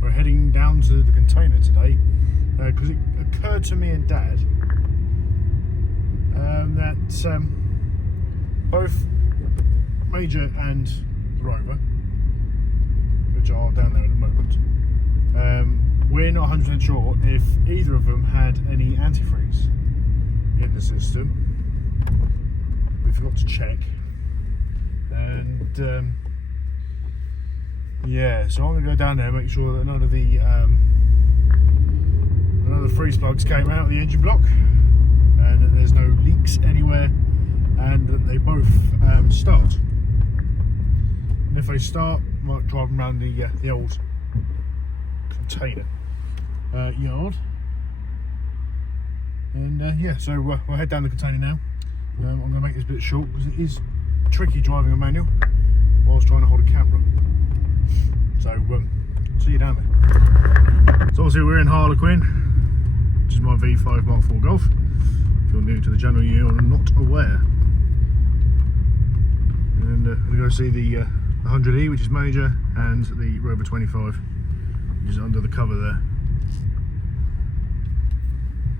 We're heading down to the container today because it occurred to me and Dad that both Major and the Rover, which are down there at the moment, we're not 100% sure if either of them had any antifreeze in the system. We forgot to check, and yeah, so I'm going to go down there and make sure that none of the freeze plugs came out of the engine block, and that there's no leaks anywhere, and that they both start. And if they start, I might drive them around the old container yard. And yeah, so we'll head down the container now. I'm going to make this a bit short because it is tricky driving a manual whilst trying to hold a camera. So see you down there. So obviously we're in Harlequin, which is my V5 Mark IV Golf. If you're new to the channel, you're not aware. And we're going to go see the 100E, which is Major, and the Rover 25, which is under the cover there.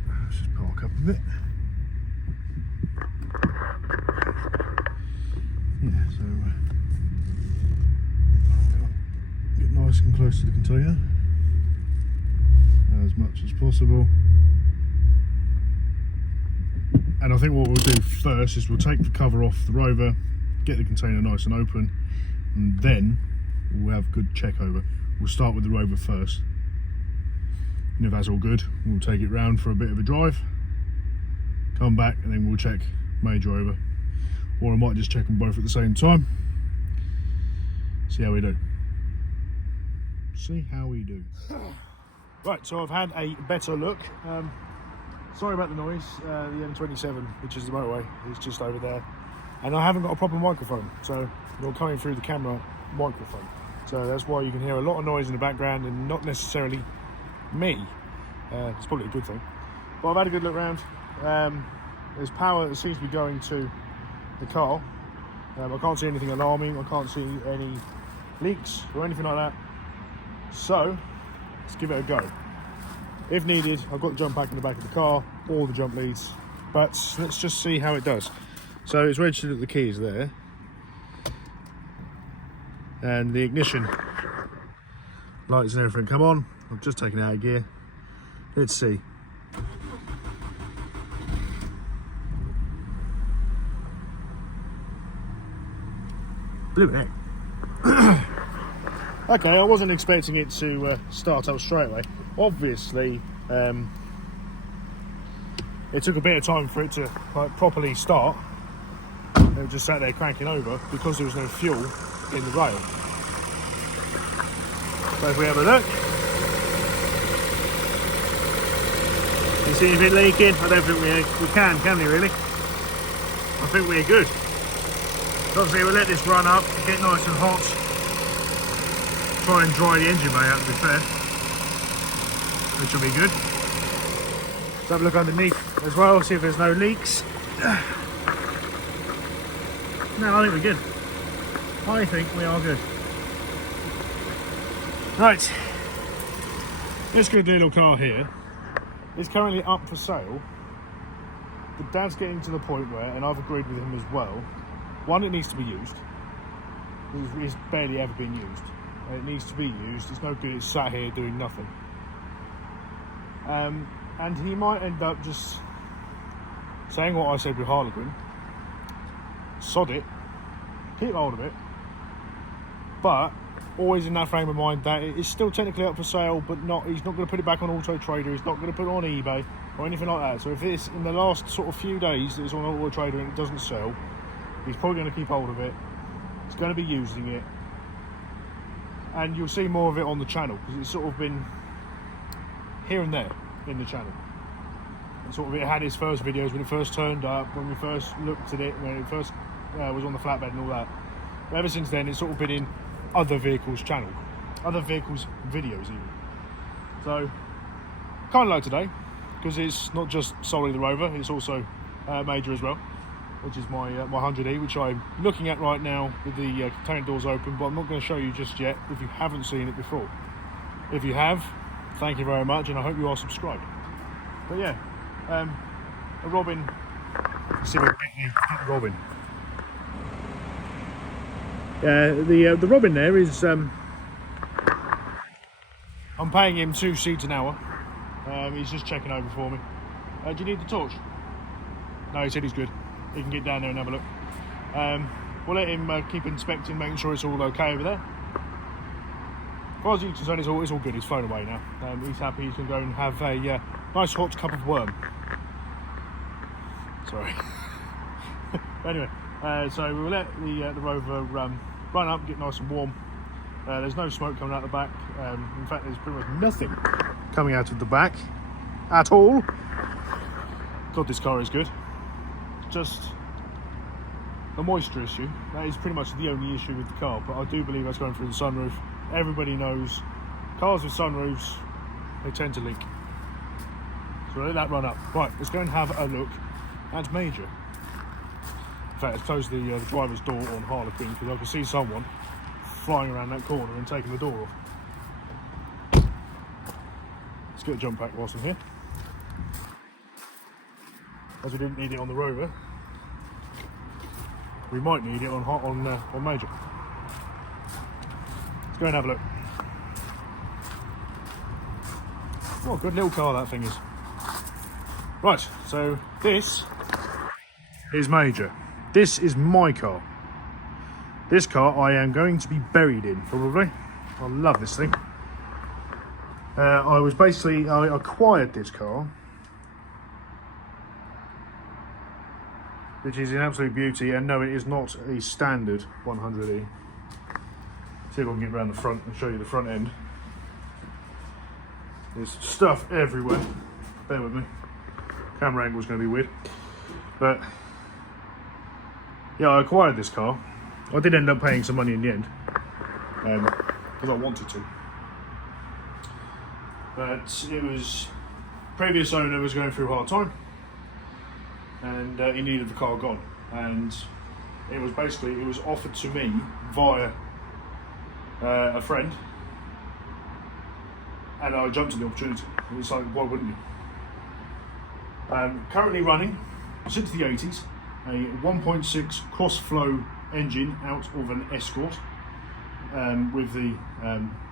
Let's just park up a bit. Yeah, so get nice and close to the container as much as possible. And I think what we'll do first is we'll take the cover off the Rover, get the container nice and open, and then we'll have a good check over. We'll start with the Rover first, and if that's all good, we'll take it round for a bit of a drive, come back, and then we'll check Major over. Or I might just check them both at the same time. See how we do. See how we do. Right, so I've had a better look. Sorry about the noise. The M27, which is the motorway, is just over there. And I haven't got a proper microphone, so you're coming through the camera microphone. So that's why you can hear a lot of noise in the background and not necessarily me. It's probably a good thing. But I've had a good look around. There's power that seems to be going to the car. I can't see anything alarming. I can't see any leaks or anything like that. So let's give it a go. If needed, I've got the jump pack in the back of the car, or the jump leads, but let's just see how it does. So it's registered that the key is there, and the ignition lights and everything come on. I've just taken it out of gear. Let's see. Blimey heck. Okay, I wasn't expecting it to start up straight away. Obviously, it took a bit of time for it to properly start. It just sat there cranking over because there was no fuel in the rail. So if we have a look, you see anything leaking? I don't think we can we really? I think we're good. Obviously we'll let this run up, get nice and hot, try and dry the engine bay out to be fair, which will be good. Let's have a look underneath as well, see if there's no leaks. No, I think we're good. I think we are good. Right, this good little car here is currently up for sale. But Dad's getting to the point where, and I've agreed with him as well, one, it needs to be used. It's barely ever been used. It needs to be used. It's no good it's sat here doing nothing. And he might end up just saying what I said with Harlequin. Sod it. Keep hold of it. But always in that frame of mind that it's still technically up for sale, but he's not going to put it back on Auto Trader, he's not going to put it on eBay or anything like that. So if it's in the last sort of few days that it's on Auto Trader and it doesn't sell, he's probably going to keep hold of it. He's going to be using it, and you'll see more of it on the channel because it's sort of been here and there in the channel. And sort of it had its first videos when it first turned up, when we first looked at it, when it first was on the flatbed and all that. But ever since then, it's sort of been in other vehicles channel, other vehicles videos even. So kind of like today, because it's not just solely the Rover, it's also Major as well, which is my 100e, which I'm looking at right now with the container doors open, but I'm not going to show you just yet if you haven't seen it before. If you have, thank you very much, and I hope you are subscribing. But yeah, a Robin. Let's see if we can get the Robin. The Robin there is. I'm paying him 2 seats an hour. He's just checking over for me. Do you need the torch? No, he said he's good. He can get down there and have a look. We'll let him keep inspecting, making sure it's all okay over there. As far as he's concerned, it's all good. He's flown away now. He's happy. He can go and have a nice hot cup of worm. Sorry. Anyway, so we'll let the Rover run up, get nice and warm. There's no smoke coming out the back. In fact, there's pretty much nothing coming out of the back at all. God, this car is good. Just the moisture issue. That is pretty much the only issue with the car, but I do believe that's going through the sunroof. Everybody knows cars with sunroofs, they tend to leak. So let that run up. Right, let's go and have a look at Major. In fact, let's close the driver's door on Harlequin because I can see someone flying around that corner and taking the door off. Let's get a jump pack whilst I'm here. As we didn't need it on the Rover, we might need it on Major. Let's go and have a look. What a good little car that thing is. Right, so this is Major. This is my car. This car I am going to be buried in, probably. I love this thing. I acquired this car, which is an absolute beauty, and no, it is not a standard 100e. See if I can get around the front and show you the front end. There's stuff everywhere. Bear with me. Camera angle is going to be weird. But yeah, I acquired this car. I did end up paying some money in the end, because I wanted to. But it was, previous owner was going through a hard time, and he needed the car gone. And it was offered to me via a friend, and I jumped at the opportunity. It was like, why wouldn't you? Currently running, since the 80s, a 1.6 cross-flow engine out of an Escort with the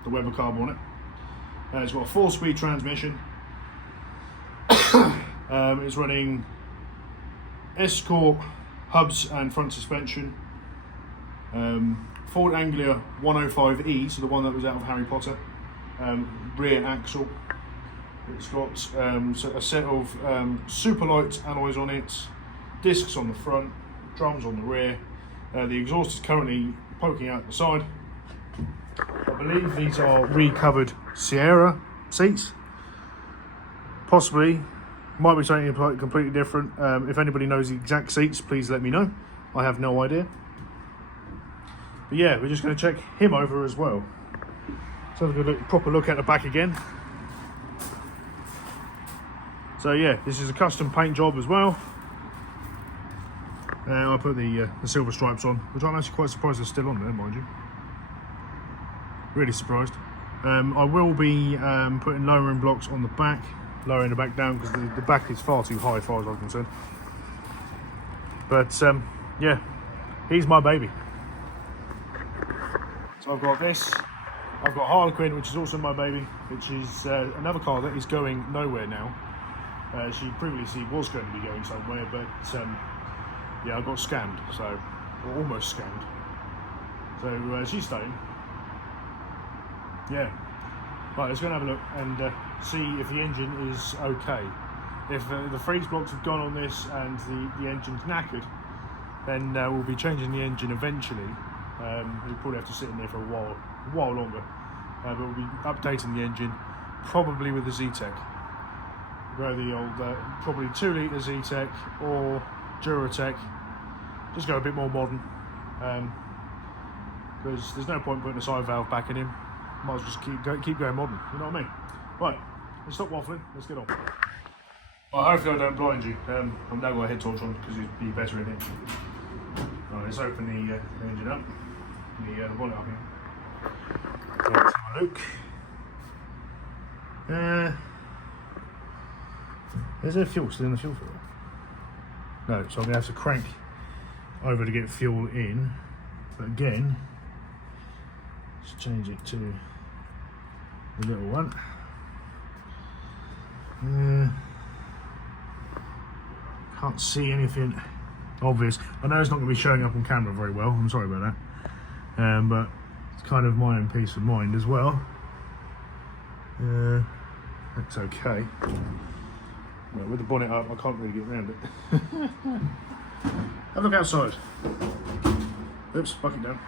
Weber carb on it. It's got a 4-speed transmission. It's running Escort hubs and front suspension. Ford Anglia 105E, so the one that was out of Harry Potter. Rear axle. It's got a set of super light alloys on it, discs on the front, drums on the rear. The exhaust is currently poking out the side. I believe these are recovered Sierra seats. Possibly, might be something completely different. If anybody knows the exact seats, please let me know. I have no idea. But yeah, we're just going to check him over as well. So have a good proper look at the back again. So yeah, this is a custom paint job as well. I put the silver stripes on, which I'm actually quite surprised they're still on there, mind you. Really surprised. I will be putting lowering blocks on the back, lowering the back down because the back is far too high as far as I'm concerned. But yeah, he's my baby. So I've got this. I've got Harlequin, which is also my baby, which is another car that is going nowhere now. She previously was going to be going somewhere, but yeah, I got scammed, or almost scammed. So she's staying. Yeah. Right, let's go and have a look and see if the engine is okay. If the freeze blocks have gone on this and the engine's knackered, then we'll be changing the engine eventually. We'll probably have to sit in there for a while longer. But we'll be updating the engine, probably with the Z-Tech. Go the old, probably 2 litre Z-Tech or Duratech. Just go a bit more modern. Because there's no point putting a side valve back in him. Might as well just keep going modern, you know what I mean? Right, let's stop waffling, let's get on. Well, hopefully I don't blind you. I've now got a head torch on because you'd be better in it. Right, let's open the engine up, the bonnet up here. Right, let's have a look. Is there fuel still in the fuel filter? No, so I'm going to have to crank over to get fuel in. But again, let's change it to the little one. Can't see anything obvious. I know it's not going to be showing up on camera very well. I'm sorry about that. But it's kind of my own peace of mind as well. That's okay. Well, with the bonnet up, I can't really get around it. Have a look outside. Oops, bucket down.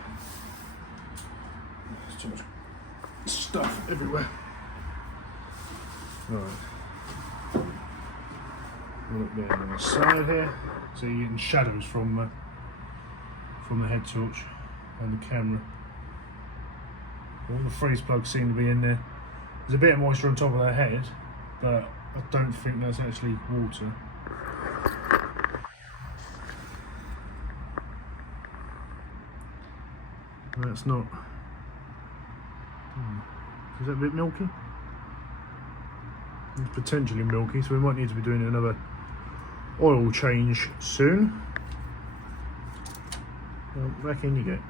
There's too much stuff everywhere. Right. Look there on the side here. So you're getting shadows from the head torch and the camera. All the freeze plugs seem to be in there. There's a bit of moisture on top of their head, but I don't think that's actually water. That's not. Is that a bit milky? It's potentially milky, so we might need to be doing another oil change soon. Well, back in you get.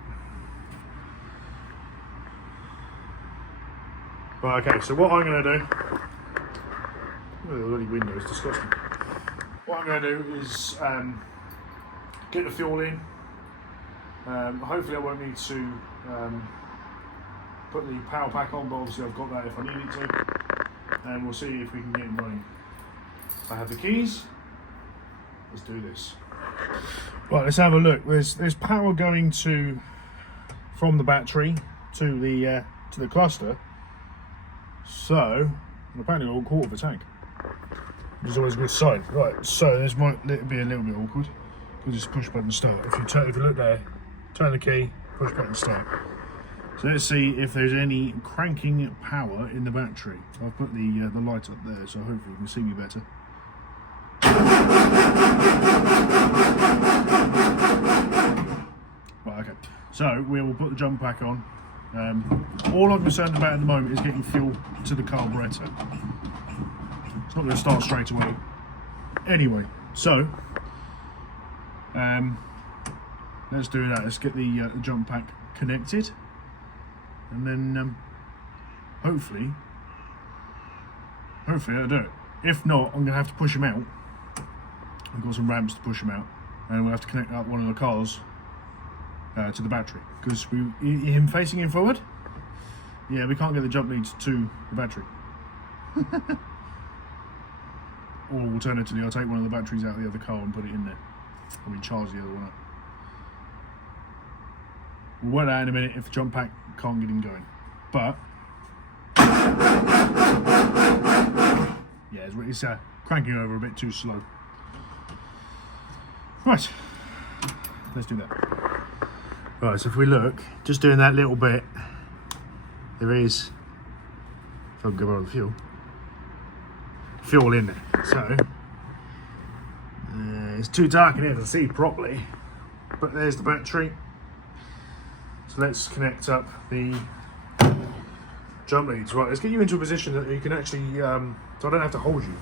Right, okay, so what I'm going to do. Oh, the bloody window is disgusting. What I'm going to do is get the fuel in. Hopefully I won't need to put the power pack on, but obviously I've got that if I need it to. And we'll see if we can get it running. I have the keys. Let's do this. Right, let's have a look. There's power going from the battery to the cluster. So, and apparently we're 1/4 of a tank, which is always a good sign. Right, so this might be a little bit awkward. We'll just push button start. If you look there, turn the key, push button start. So let's see if there's any cranking power in the battery. I've put the light up there, so hopefully you can see me better. Right, okay. So we will put the jump pack on. All I'm concerned about at the moment is getting fuel to the carburettor. It's not going to start straight away. Anyway, so let's do that. Let's get the jump pack connected, and then hopefully that'll do it. If not, I'm going to have to push him out. I've got some ramps to push him out, and we'll have to connect up one of the cars to the battery, because him facing him forward, yeah, we can't get the jump leads to the battery. Or alternatively, I'll take one of the batteries out of the other car and put it in there, and we charge the other one up. We'll work that out in a minute if the jump pack can't get him going. But yeah, it's cranking over a bit too slow. Right, let's do that. Right, so if we look, just doing that little bit, there is, if I can go over the fuel in there. So it's too dark in here to see properly, but there's the battery. So let's connect up the jump leads. Right, let's get you into a position that you can actually, so I don't have to hold you.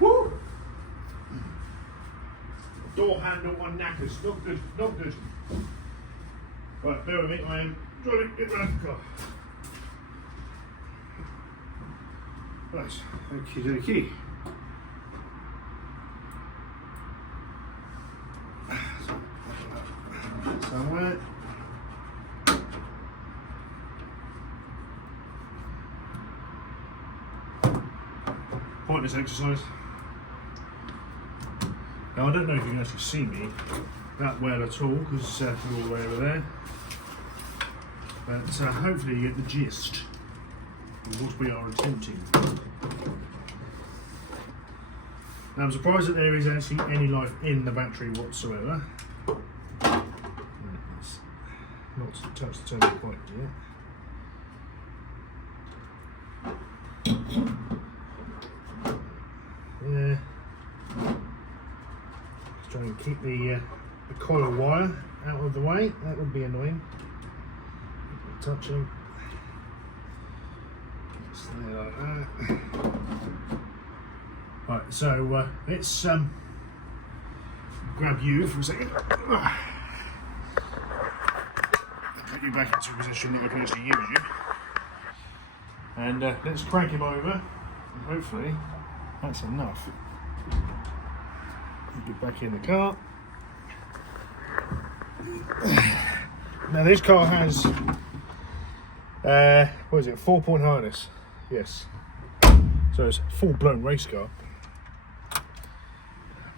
Woo! Door handle on knackers, not good, not good. Right, bear with me, I am driving it round the car. Right, okie dokie. Somewhere. brightness exercise. Now I don't know if you can actually see me that well at all because we're all the way over there, but hopefully you get the gist of what we are attempting. Now I'm surprised that there is actually any life in the battery whatsoever. Let's not touch the turbo quite yet. Yeah. Just trying to keep the coil wire out of the way. That would be annoying. Touching. Just there like that. Right, so let's grab you for a second. Put you back into a position that I can actually use you. And let's crank him over. And hopefully that's enough. Get back in the car. Now this car has, what is it, 4-point harness? Yes. So it's a full-blown race car.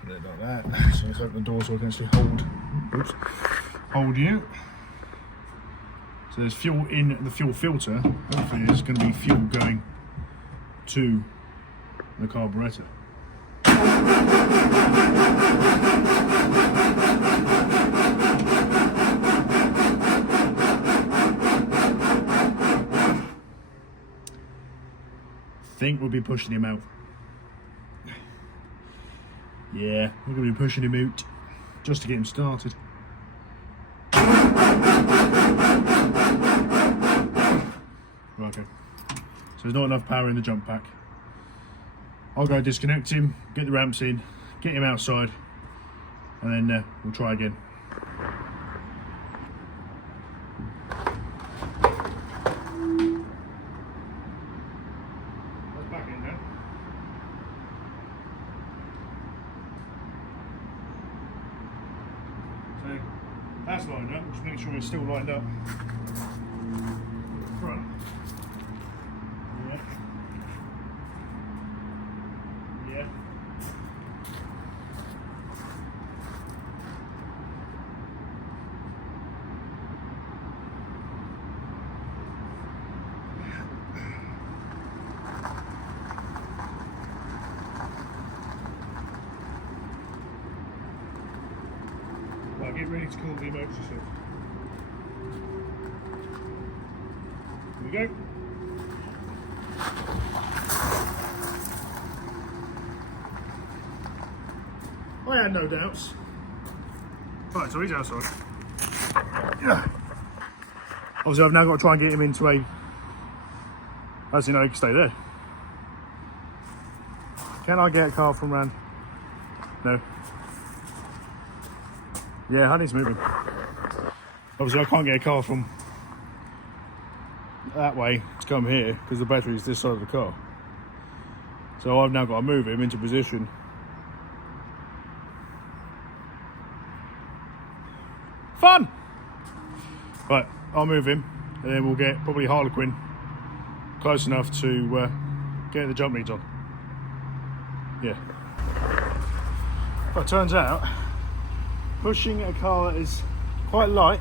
Put it like that. So let's open the door so I can actually hold you. So there's fuel in the fuel filter. Hopefully there's going to be fuel going to the carburetor. I think we'll be pushing him out. Yeah, we're going to be pushing him out just to get him started. Okay, so there's not enough power in the jump pack. I'll go disconnect him, get the ramps in, get him outside, and then we'll try again. That's back in now. So that's lined up, just make sure it's still lined up. Front. Yeah. Yeah. Right, get ready to call the emergency service. Here we go. I had no doubts. Right, so he's outside. Yeah. Obviously I've now got to try and get him into a... As you know, he can stay there. Can I get a car from around? No. Yeah, honey's moving. Obviously I can't get a car from that way to come here because the battery is this side of the car. So I've now got to move him into position. Fun! Right, I'll move him and then we'll get probably Harlequin close enough to get the jump leads on. Yeah. But it turns out pushing a car that is quite light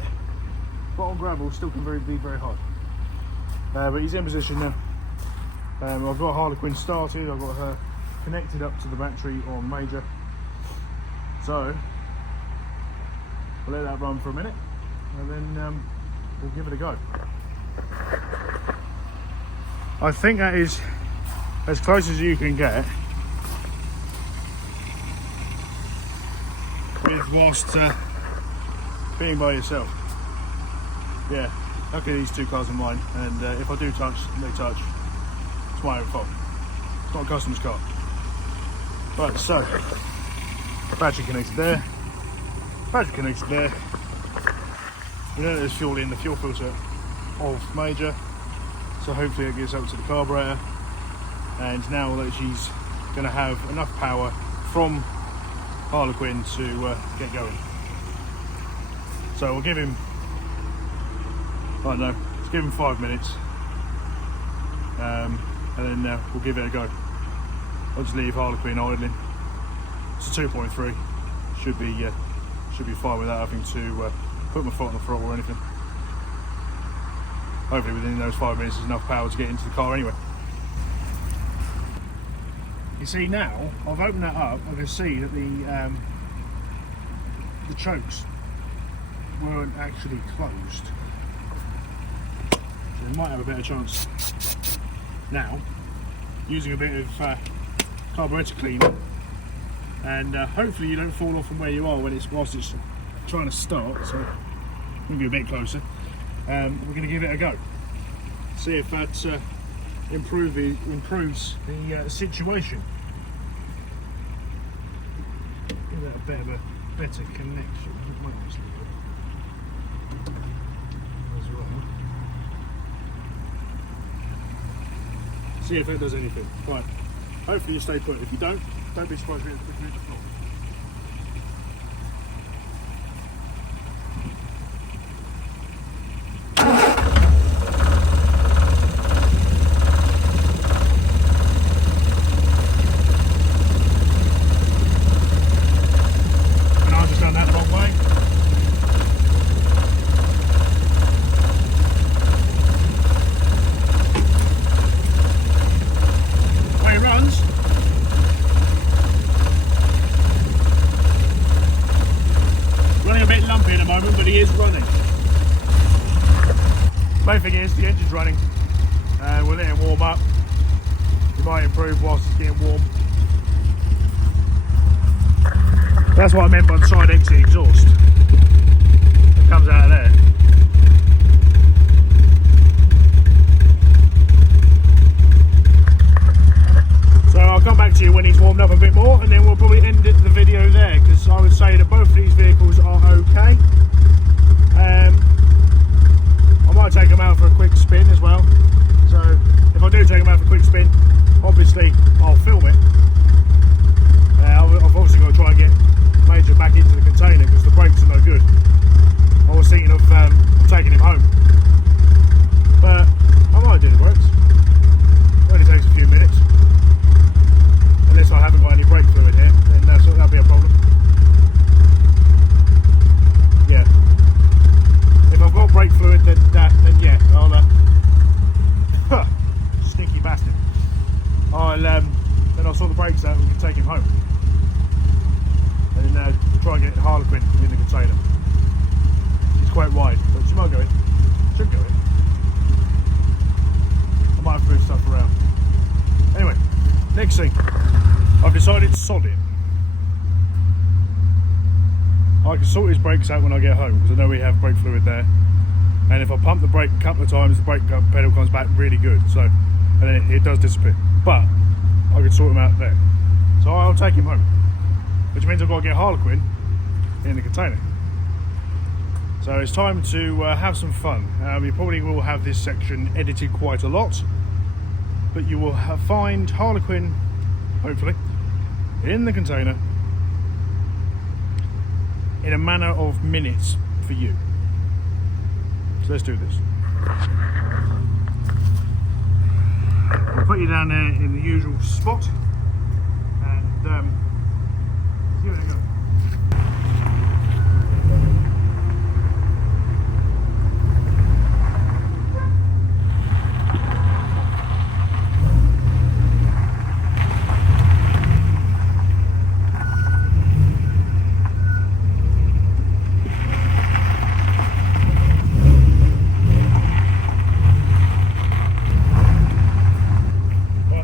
but on gravel still can be very hard. But he's in position now. I've got Harlequin started, I've got her connected up to the battery on major. So we'll let that run for a minute and then we'll give it a go. I think that is as close as you can get with whilst being by yourself. Yeah, luckily these two cars are mine, and if I do touch and they touch, it's my own fault. It's not a customer's car. Right, so battery connected there, battery connected there. We know there's fuel in the fuel filter of major, so hopefully it gets up to the carburetor, and now that she's going to have enough power from Harlequin to get going. So we'll give him, I don't know, let's give him 5 minutes and then we'll give it a go. I'll just leave Harlequin idling. It's a 2.3. Should be fine without having to put my foot on the throttle or anything. Hopefully within those 5 minutes there's enough power to get into the car anyway. You see now, I've opened that up, I can see that the chokes weren't actually closed. So they might have a better chance now, using a bit of carburetor cleaner, and hopefully you don't fall off from where you are whilst it's trying to start. So we'll be a bit closer. We're going to give it a go, see if that improves the situation. Give that a bit of a better connection. It might actually be as well. See if that does anything. Right, hopefully you stay put. If you don't be surprised if it's quickly hit the floor. But he is running. Main thing is the engine's running, and we'll let him warm up. He might improve whilst it's getting warm. That's what I meant by the side exit exhaust. It comes out of there. So I'll come back to you when he's warmed up a bit more, and then we'll probably end the video there, because I would say that both of these vehicles are okay. I might take them out for a quick spin as well. So if I do take them out for a quick spin, obviously I'll film it. I've obviously got to try and get Major back into the container because the brakes are no good. I was thinking of taking him home, but I might do the brakes. It only takes a few minutes. Unless I haven't got any brake fluid here, then that'll be a problem. Yeah. If I've got brake fluid, then yeah, I'll sneaky bastard. Then I'll sort the brakes out and we can take him home. And try and get Harlequin in the container. It's quite wide, but she might go in. Should go in. I might have to move stuff around. Anyway, next thing. I've decided to sod it. I can sort his brakes out when I get home because I know we have brake fluid there, and if I pump the brake a couple of times the brake pedal comes back really good, so, and then it does disappear, but I can sort him out there. So I'll take him home, which means I've got to get Harlequin in the container. So it's time to have some fun. You probably will have this section edited quite a lot, but you will find Harlequin, hopefully, in the container in a manner of minutes for you. So let's do this. I'll put you down there in the usual spot and see where they go.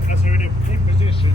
As they're in position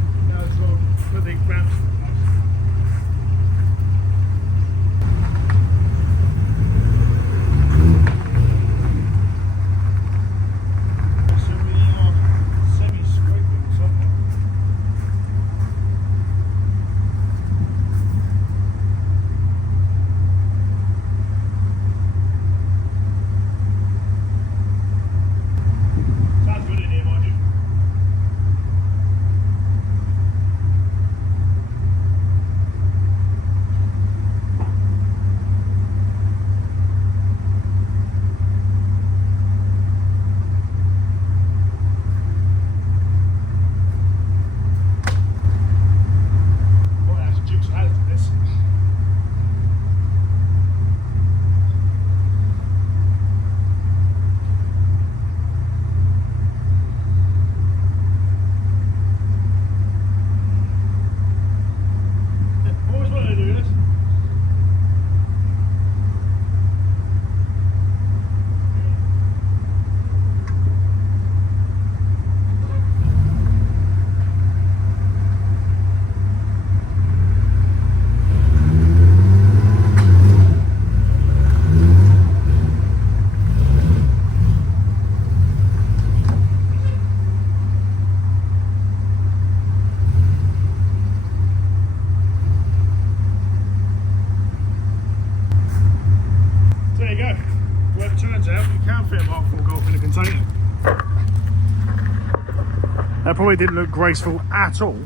That probably didn't look graceful at all,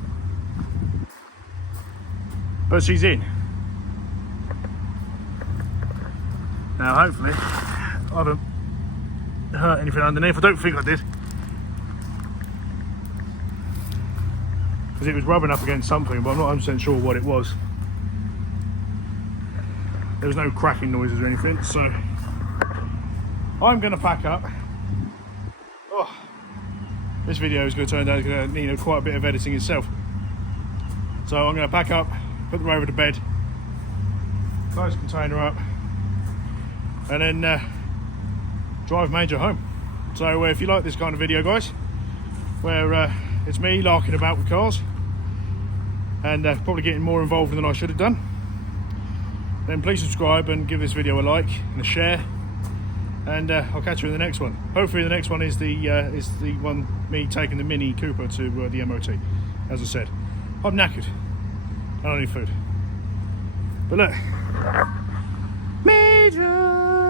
but she's in. Now hopefully I haven't hurt anything underneath. I don't think I did, because it was rubbing up against something, but I'm not 100% sure what it was. There was no cracking noises or anything, so I'm going to pack up. Oh, this video is going to turn out to need quite a bit of editing itself. So I'm going to pack up, put the Rover to bed, close the container up, and then drive Major home. So if you like this kind of video, guys, where it's me larking about with cars and probably getting more involved than I should have done, then please subscribe and give this video a like and a share, and I'll catch you in the next one. Hopefully the next one is the one me taking the Mini Cooper to the MOT. As I said, I'm knackered and I need food. But look, Major.